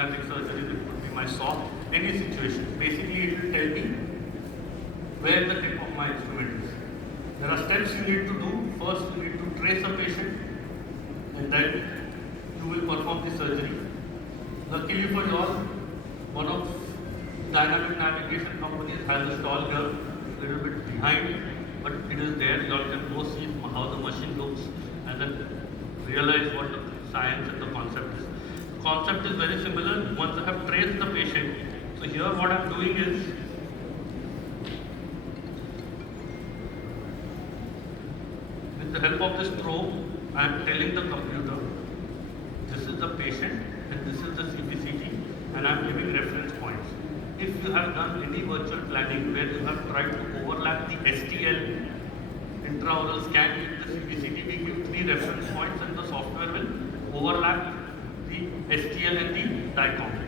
cosmetic surgery, it could be my saw, any situation. Basically, it will tell me where the tip of my instrument is. There are steps you need to do. First, you need to trace a patient, and then you will perform the surgery. Luckily for you all, one of dynamic navigation companies has a stall here, a little bit behind, but it is there. You all can go see how the machine looks and then realize what the science and the concept is. The concept is very similar. Once I have traced the patient, so here what I am doing is, with the help of this probe, I am telling the computer, this is the patient and this is the CBCT, and I am giving reference points. If you have done any virtual planning where you have tried to overlap the STL intraoral scan with the CBCT, we give 3 reference points and the software will overlap the STL and the DICOM.